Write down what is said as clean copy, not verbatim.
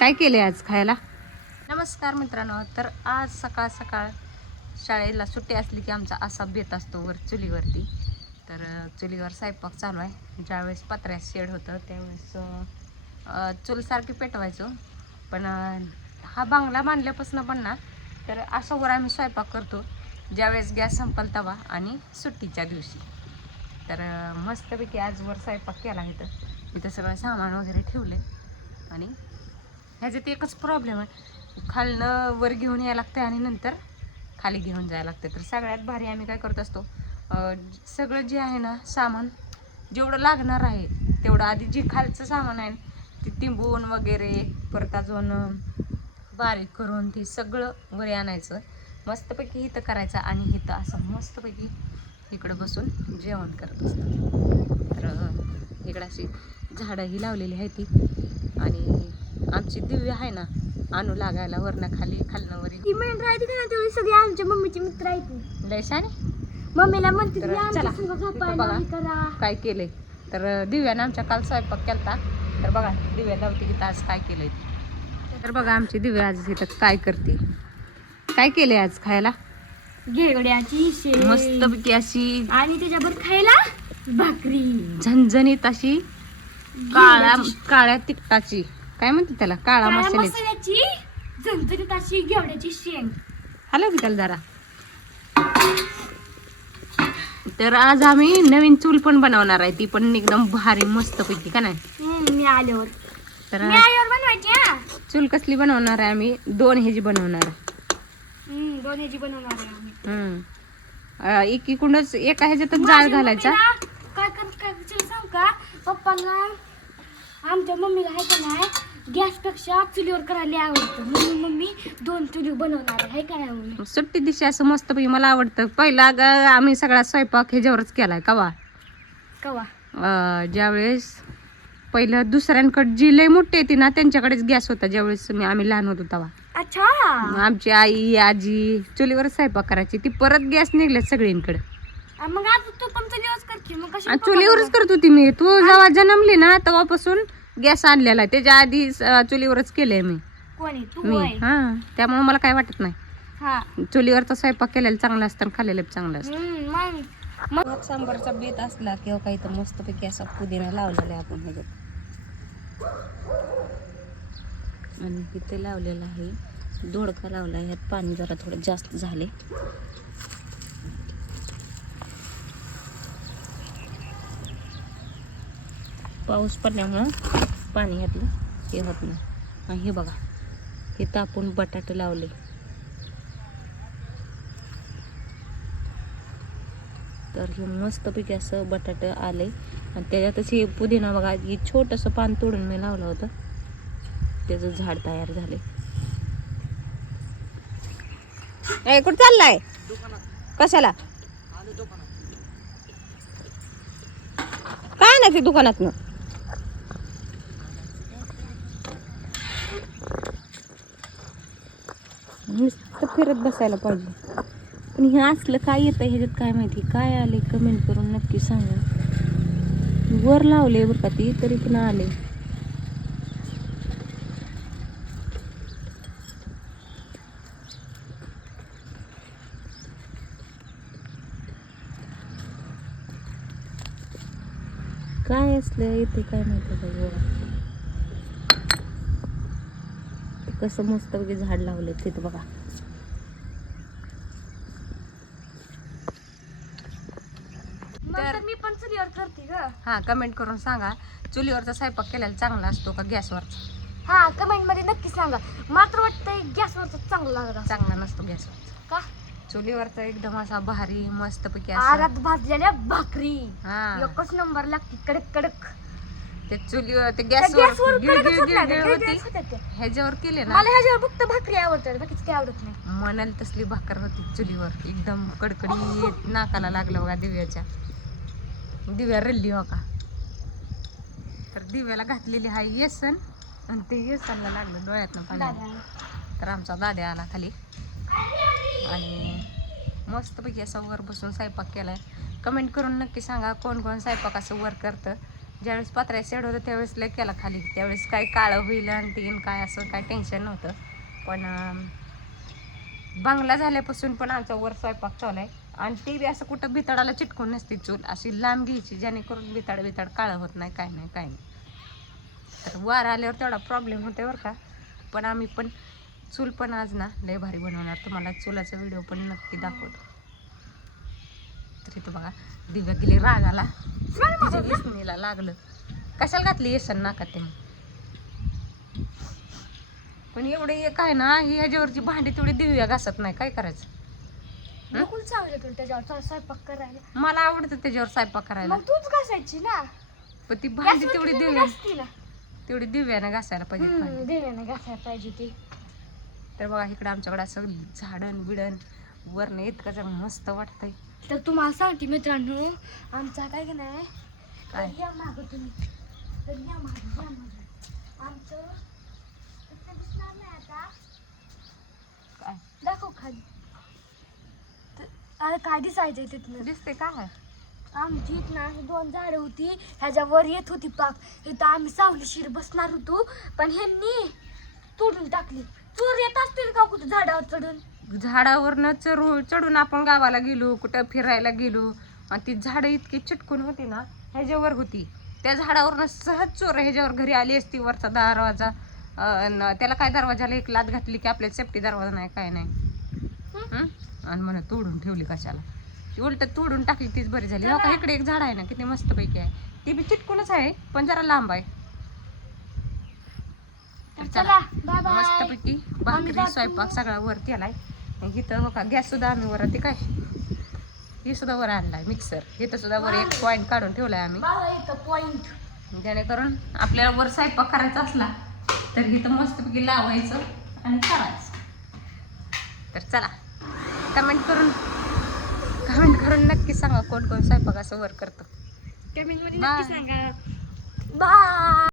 काय केले आज खायला? नमस्कार मित्रांनो. तर आज सकाळ सकाळ शाळेला सुट्टी असली की आमचा असा बेत असतो वर चुलीवरती. तर चुलीवर स्वयंपाक चालू आहे. ज्यावेळेस पत्र्यात शेड होतं त्यावेळेस चूलसारखी पेटवायचो. पण हा बांगला बांधल्यापासून पण ना तर असं वर आम्ही स्वयंपाक करतो ज्यावेळेस गॅस संपल तवा आणि सुट्टीच्या दिवशी. तर मस्तपैकी आज वर स्वयंपाक केला इथं. इथं सगळं सामान वगैरे ठेवले आणि ह्याच्यात एकच प्रॉब्लेम आहे, खालनं वर घेऊन यायला लागतं आणि नंतर खाली घेऊन जायला लागतं. तर सगळ्यात भारी आम्ही काय करत असतो, सगळं जे आहे ना सामान जेवढं लागणार आहे तेवढं आधी जे खालचं सामान आहे ते तिंबून वगैरे परत अजून बारीक करून ते सगळं वर आणायचं, मस्तपैकी इथं करायचं आणि इथं असं मस्तपैकी इकडं बसून जेवण करत असतं. तर इकडं अशी झाडंही लावलेली आहे ती आणि आमची दिव्य आहे ना आणू लागायला वरनं खाली खालनं वरी ती मेंढ राहते का ना तेवढी सगळी आमच्या मम्मीची मित्र आहेत. लय छान. मम्मीला म्हणते तर की आमच्या चला, संग इथं झोपायला बघा हे करा. काय केलंय. तर दिव्यानं आमच्या काल स्वयंपाक केलता. तर बघा दिव्या लावते की आज काय केलंय. तर बघा आमची दिव्या आज इथं काय करते. काय केलंय आज खायला? घेवड्याची शेंग मस्तपैकी अशी आणि त्याच्यावर खायला भाकरी झणझणीत अशी काळ्या तिखटाची, काय म्हणते त्याला, काळा मसाल्याची मसाल्याची झणझणीत अशी घेवड्याची शेंग. हॅलो की त्याला जरा. तर आज आम्ही नवीन चूल पण बनवणार आहे, ती पण एकदम भारी मस्तपैकी का नाही. मी आल्यावर तर बनवायची. हा चूल कसली बनवणार आहे आम्ही, 2 ह्याची बनवणार आहे. 2 ह्याची बनवणार आहे आम्ही. एकीकडूनच एका ह्याच्यातच जाळ घालायचा. काय सांग का पप्पांना आमच्या मम्मीला आहे का नाही गॅसपेक्षा चुलीवर करायला आवडतं, म्हणून मम्मी 2 चुली बनवणार आहे का नाही. सुट्टी दिवशी असं मस्तपैकी मला आवडतं. पहिला आम्ही सगळा स्वयंपाक ह्याच्यावरच केलाय कवा ज्यावेळेस पहिलं दुसऱ्यांकडे जी लय मोठी येते ना त्यांच्याकडेच गॅस होता, ज्यावेळेस आम्ही लहान होतो तेव्हा. अच्छा. आमची आई आजी चुलीवर स्वयंपाक करायची, ती परत गॅस निघले सगळींकडे. मग आता तू पण चुलीवरच करते. मग कशी चुलीवरच करत होती मी. तू जेव्हा जन्मली ना तेव्हापासून गॅस आणलेला आहे, त्याच्या आधी चुलीवरच केलंय मी. कोणी तू मी हा त्यामुळे मला काय वाटत नाही. हा चुलीवरचा स्वयंपाक केलेला चांगला असतं आणि खाल्लेलं चांगलं असतं. मग सांबारचा बेत असला किंवा काही तर मस्तपैकी असा पुदिना लावलेला आहे आपण ह्याच्यात, आणि इथे लावलेला आहे दोडका लावला. ह्यात पाणी जरा थोडं जास्त झाले. पाऊस पडल्यामुळं पाणी घातलं हे होत नाही. आणि हे बघा इथं आपण बटाटे लावले. तर हे मस्तपैकी असं बटाटे आले आणि त्याच्यातच हे पुदिना बघा, हे छोटंसं पान तोडून मी लावलं होतं, त्याचं झाड तयार झाले. कुठं चाललाय? कशाला? काय नाही ते दुकानात ना नुसतं फिरत बसायला पाहिजे. पण हे असलं काय येतं ह्याच्यात काय माहिती, काय आले कमेंट करून नक्की सांगा. वर लावले बरं का ती, तरी पण आले. काय असलं येते काय माहिती. कसं मस्त वगैरे झाड लावले तिथं बघा. तर मी पण चुलीवर करते ग. हा कमेंट करून सांगा चुलीवरचा स्वयंपाक केलेला चांगला असतो का गॅसवरचा. हा कमेंट मध्ये नक्की सांगा. मात्र वाटतंय गॅसवरचा चांगला लागत असं. चांगला नसतो गॅसवरचा. का चुलीवरचा एकदम असा भारी मस्तपैकी आरात भाजलेल्या भाकरी हा एकच नंबर लागते, कडक कडक. ते चुलीवर ते गॅसवर गॅसवर कडकच होत नाही, होती. कडकच होतात ते. ह्याच्यावर केले ना मला ह्याच्यावर फक्त भाकरी आवडतात, बाकीच काही आवडत नाही. म्हणाल तसली भाकर होती चुलीवर, एकदम कडकडी. नाकाला लागलं बघा दिव्याच्या. दिव्या रल्ली हो का. तर दिव्याला घातलेली आहे येसन आणि ते येसनला लागलं डोळ्यातनं पाणी. तर आमचा दाद्या आला खाली आणि मस्तपैकी असं वर बसून स्वयंपाक केलाय. कमेंट करून नक्की सांगा कोण कोण स्वयंपाक असं वर करतं. ज्यावेळेस पत्र्या शेड होतं त्यावेळेस लय केला खाली, त्यावेळेस काय काळं होईल आणि तीन काय असं काय टेन्शन नव्हतं. पण बंगला झाल्यापासून पण आमचा वर स्वयंपाक चालू आहे. आणि ती बी असं कुठं बिताडाला चिटकून नसते चूल, अशी लांब घ्यायची जेणेकरून बिताड काळं होत नाही, काय नाही काय नाही. तर वार आल्यावर तेवढा प्रॉब्लेम होते बरं का. पण आम्ही पण चूल पण आज ना लय भारी बनवणार, तुम्हाला चुलाचा व्हिडिओ पण नक्की दाखवतो. तर इथं बघा दिव्या गेली रागाला, तिच्या इसणीला लागलं. कशाला घातली येसन नाकात ते. पण एवढे एक आहे ना, ही ह्याच्यावरची भांडी तेवढी दिव्या घासत नाही, काय करायचं. बिलकुल चांगलं तुला त्याच्यावर स्वयंपाक करायला. मला आवडतं त्याच्यावर स्वयंपाक करायला, मग तूच घासायची ना. पण ती भांडी तेवढी दिव्या, ना तेवढी दिव्यानं घासायला पाहिजे भांडी. देण्यानं घासायला पाहिजे ती. तर बघा इकडं आमच्याकडे असं झाडण बिडण वरनं इतकं जर मस्त वाटतंय. तर तुम्हाला सांगते मित्रांनो, आमचा काय की नाही काय? या मागं तुम्ही, तर या मागं आमचं कसं दिसणार नाही आता. काय दाखव खाली. अरे काय दिसायचंय तिथनं. दिसते काय? आमची ना 2 झाडं होती, ह्याच्यावर येत होती पाक. इथं आम्ही सावलीशीर बसणार होतो, पण ह्यांनी तोडून टाकली. चोर येत असतील का कुठं झाडावर चढून. झाडावरनं चढून आपण गावाला गेलो, कुठं फिरायला गेलो आणि ती झाडं इतकी चिटकून होती ना, ह्याच्यावर होती. त्या झाडावरनं सहज चोर ह्याच्यावर घरी आली असती. वरचा दरवाजा त्याला काय दरवाजाला एक लाद घातली की आपल्या सेफ्टी दरवाजा नाही काय नाही. आणि म्हणा तोडून ठेवली कशाला, ती उलट तोडून टाकली तीच बरी झाली. हो का इकडे एक झाड आहे ना, किती मस्त पैकी आहे, ती बी चिटकूनच आहे पण जरा लांब आहे. तर चला बाय बाय. मस्तपैकी भाकरी स्वयंपाक सगळा वर केलाय. इथं हो का गॅस सुद्धा आम्ही वर, ते काय ही सुद्धा वर आणलाय मिक्सर. इथं सुद्धा वर एक पॉईंट काढून ठेवलाय आम्ही, पॉइंट, जेणेकरून आपल्याला वर स्वयंपाक करायचा असला तर इथं मस्तपैकी लावायचं आणि करायचं. तर चला कमेंट करून नक्की सांगा कोण कोण स्वयंपाक असं वर करतं. कमेंट मध्ये Bye. नक्की सांगा. बाय.